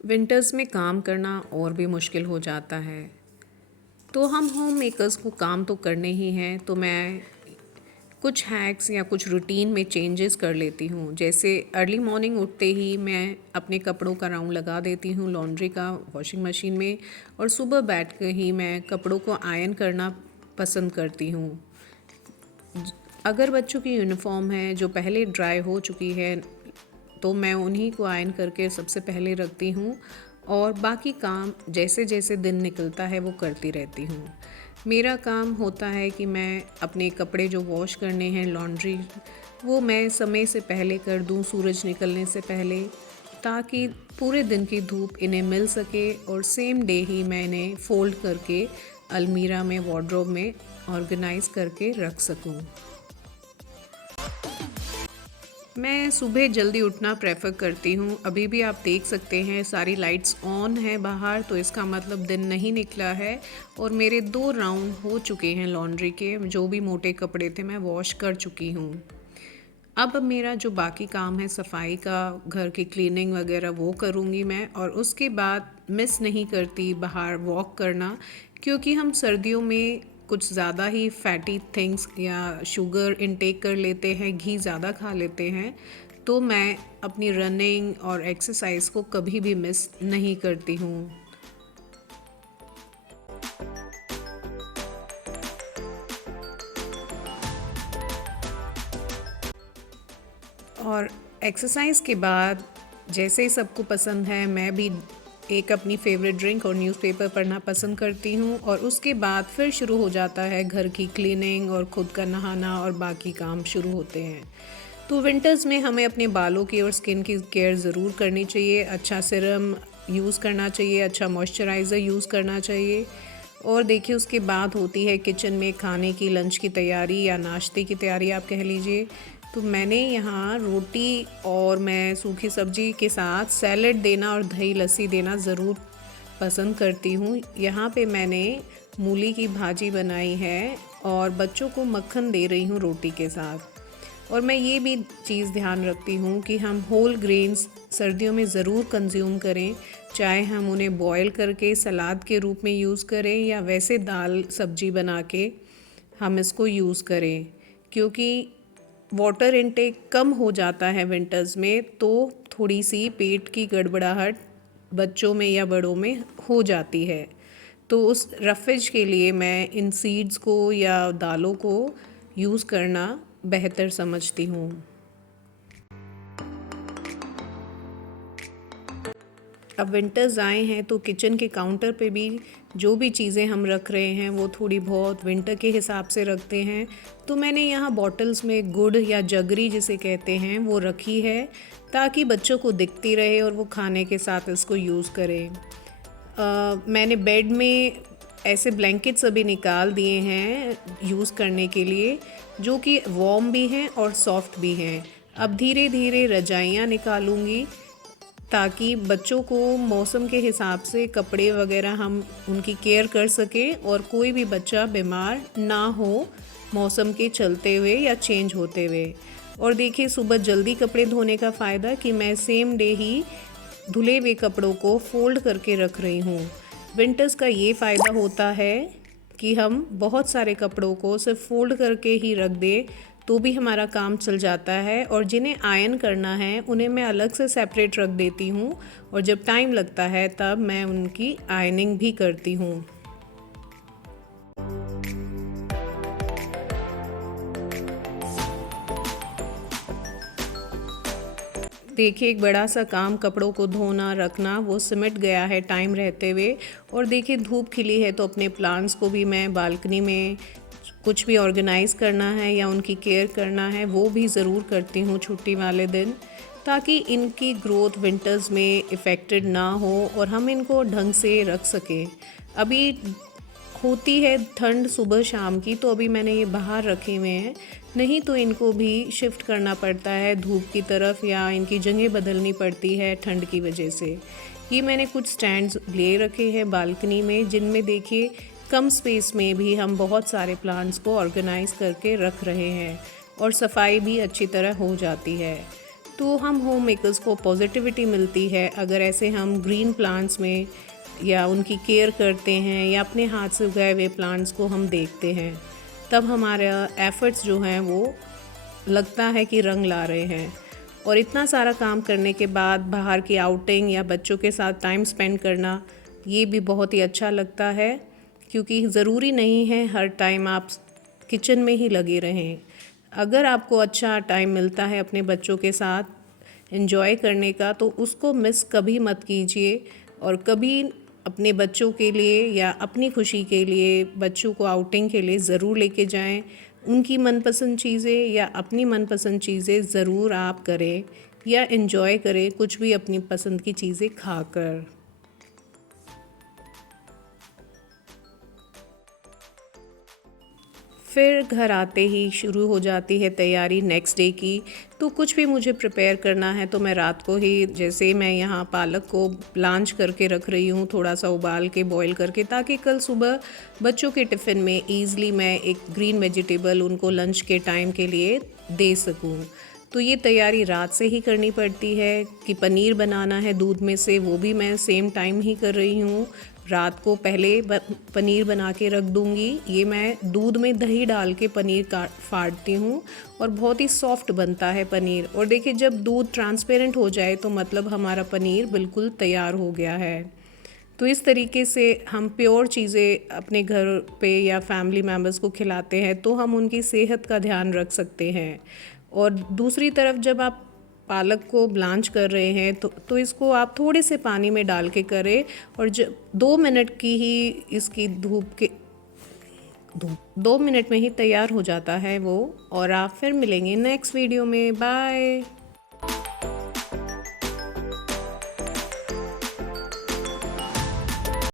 Winters में काम करना और भी मुश्किल हो जाता है। तो हम होम मेकर्स को काम तो करने ही हैं, तो मैं कुछ हैक्स या कुछ रूटीन में चेंजेस कर लेती हूँ। जैसे अर्ली मॉर्निंग उठते ही मैं अपने कपड़ों का राउंड लगा देती हूँ लॉन्ड्री का वॉशिंग मशीन में, और सुबह बैठ कर ही मैं कपड़ों को आयरन करना पसंद करती हूँ। अगर बच्चों की यूनिफॉर्म है जो पहले ड्राई हो चुकी है, तो मैं उन्हीं को आयरन करके सबसे पहले रखती हूँ, और बाकी काम जैसे जैसे दिन निकलता है वो करती रहती हूँ। मेरा काम होता है कि मैं अपने कपड़े जो वॉश करने हैं लॉन्ड्री, वो मैं समय से पहले कर दूँ, सूरज निकलने से पहले, ताकि पूरे दिन की धूप इन्हें मिल सके और सेम डे ही मैं इन्हें फोल्ड करके अलमीरा में, वार्डरोब में ऑर्गेनाइज़ करके रख सकूँ। मैं सुबह जल्दी उठना प्रेफर करती हूँ। अभी भी आप देख सकते हैं सारी लाइट्स ऑन है बाहर, तो इसका मतलब दिन नहीं निकला है और मेरे 2 राउंड हो चुके हैं लॉन्ड्री के। जो भी मोटे कपड़े थे मैं वॉश कर चुकी हूँ। अब मेरा जो बाकी काम है सफाई का, घर की क्लीनिंग वगैरह, वो करूँगी मैं। और उसके बाद मिस नहीं करती बाहर वॉक करना, क्योंकि हम सर्दियों में कुछ ज़्यादा ही फैटी थिंग्स या शुगर इनटेक कर लेते हैं, घी ज़्यादा खा लेते हैं। तो मैं अपनी रनिंग और एक्सरसाइज को कभी भी मिस नहीं करती हूँ। और एक्सरसाइज के बाद, जैसे ही सबको पसंद है, मैं भी एक अपनी फेवरेट ड्रिंक और न्यूज़पेपर पढ़ना पसंद करती हूँ। और उसके बाद फिर शुरू हो जाता है घर की क्लीनिंग और ख़ुद का नहाना और बाकी काम शुरू होते हैं। तो विंटर्स में हमें अपने बालों की और स्किन की केयर ज़रूर करनी चाहिए। अच्छा सीरम यूज़ करना चाहिए, अच्छा मॉइस्चराइज़र यूज़ करना चाहिए। और देखिए उसके बाद होती है किचन में खाने की, लंच की तैयारी या नाश्ते की तैयारी आप कह लीजिए। तो मैंने यहाँ रोटी और मैं सूखी सब्जी के साथ सैलेड देना और दही लस्सी देना ज़रूर पसंद करती हूँ। यहाँ पे मैंने मूली की भाजी बनाई है और बच्चों को मक्खन दे रही हूँ रोटी के साथ। और मैं ये भी चीज़ ध्यान रखती हूँ कि हम होल ग्रेन्स सर्दियों में ज़रूर कंज्यूम करें, चाहे हम उन्हें बॉयल करके सलाद के रूप में यूज़ करें या वैसे दाल सब्जी बना के हम इसको यूज़ करें। क्योंकि वाटर इनटेक कम हो जाता है विंटर्स में, तो थोड़ी सी पेट की गड़बड़ाहट बच्चों में या बड़ों में हो जाती है। तो उस रफेज के लिए मैं इन सीड्स को या दालों को यूज़ करना बेहतर समझती हूँ। अब विंटर्स आए हैं तो किचन के काउंटर पे भी जो भी चीज़ें हम रख रहे हैं वो थोड़ी बहुत विंटर के हिसाब से रखते हैं। तो मैंने यहाँ बॉटल्स में गुड़ या जगरी जिसे कहते हैं वो रखी है, ताकि बच्चों को दिखती रहे और वो खाने के साथ इसको यूज़ करें। मैंने बेड में ऐसे ब्लैंकेट्स अभी निकाल दिए हैं यूज़ करने के लिए, जो कि वार्म भी हैं और सॉफ्ट भी हैं। अब धीरे धीरे रजाइयाँ निकालूंगी, ताकि बच्चों को मौसम के हिसाब से कपड़े वगैरह हम उनकी केयर कर सकें और कोई भी बच्चा बीमार ना हो मौसम के चलते हुए या चेंज होते हुए। और देखिए सुबह जल्दी कपड़े धोने का फ़ायदा कि मैं सेम डे ही धुले हुए कपड़ों को फ़ोल्ड करके रख रही हूँ। विंटर्स का ये फ़ायदा होता है कि हम बहुत सारे कपड़ों को सिर्फ फ़ोल्ड करके ही रख दें तो भी हमारा काम चल जाता है। और जिन्हें आयरन करना है उन्हें मैं अलग से सेपरेट रख देती हूँ, और जब टाइम लगता है तब मैं उनकी आयरनिंग भी करती हूँ। देखिए एक बड़ा सा काम कपड़ों को धोना रखना वो सिमट गया है टाइम रहते हुए। और देखिए धूप खिली है तो अपने प्लांट्स को भी मैं बालकनी में कुछ भी ऑर्गेनाइज़ करना है या उनकी केयर करना है वो भी ज़रूर करती हूँ छुट्टी वाले दिन, ताकि इनकी ग्रोथ विंटर्स में इफ़ेक्टेड ना हो और हम इनको ढंग से रख सकें। अभी होती है ठंड सुबह शाम की, तो अभी मैंने ये बाहर रखे हुए हैं, नहीं तो इनको भी शिफ्ट करना पड़ता है धूप की तरफ या इनकी जगह बदलनी पड़ती है ठंड की वजह से। ये मैंने कुछ स्टैंड्स ले रखे हैं बालकनी में, जिनमें देखिए कम स्पेस में भी हम बहुत सारे प्लांट्स को ऑर्गेनाइज़ करके रख रहे हैं और सफाई भी अच्छी तरह हो जाती है। तो हम होम मेकर्स को पॉजिटिविटी मिलती है अगर ऐसे हम ग्रीन प्लांट्स में या उनकी केयर करते हैं या अपने हाथ से उगाए हुए प्लांट्स को हम देखते हैं, तब हमारा एफ़र्ट्स जो हैं वो लगता है कि रंग ला रहे हैं। और इतना सारा काम करने के बाद बाहर की आउटिंग या बच्चों के साथ टाइम स्पेंड करना, ये भी बहुत ही अच्छा लगता है, क्योंकि ज़रूरी नहीं है हर टाइम आप किचन में ही लगे रहें। अगर आपको अच्छा टाइम मिलता है अपने बच्चों के साथ एंजॉय करने का, तो उसको मिस कभी मत कीजिए और कभी अपने बच्चों के लिए या अपनी खुशी के लिए बच्चों को आउटिंग के लिए ज़रूर लेके जाएं। उनकी मनपसंद चीज़ें या अपनी मनपसंद चीज़ें ज़रूर आप करें या एंजॉय करें कुछ भी अपनी पसंद की चीज़ें खाकर। फिर घर आते ही शुरू हो जाती है तैयारी नेक्स्ट डे की। तो कुछ भी मुझे प्रिपेयर करना है तो मैं रात को ही, जैसे मैं यहाँ पालक को ब्लांच करके रख रही हूँ, थोड़ा सा उबाल के बॉईल करके, ताकि कल सुबह बच्चों के टिफ़िन में ईज़िली मैं एक ग्रीन वेजिटेबल उनको लंच के टाइम के लिए दे सकूँ। तो ये तैयारी रात से ही करनी पड़ती है कि पनीर बनाना है दूध में से, वो भी मैं सेम टाइम ही कर रही हूँ। रात को पहले पनीर बना के रख दूँगी। ये मैं दूध में दही डाल के पनीर फाड़ती हूँ और बहुत ही सॉफ्ट बनता है पनीर। और देखिए, जब दूध ट्रांसपेरेंट हो जाए तो मतलब हमारा पनीर बिल्कुल तैयार हो गया है। तो इस तरीके से हम प्योर चीज़ें अपने घर पे या फैमिली मेम्बर्स को खिलाते हैं तो हम उनकी सेहत का ध्यान रख सकते हैं। और दूसरी तरफ जब आप पालक को ब्लांच कर रहे हैं तो इसको आप थोड़े से पानी में डाल के करें, और 2 मिनट की ही इसकी धूप 2 मिनट में ही तैयार हो जाता है वो। और आप फिर मिलेंगे नेक्स्ट वीडियो में। बाय।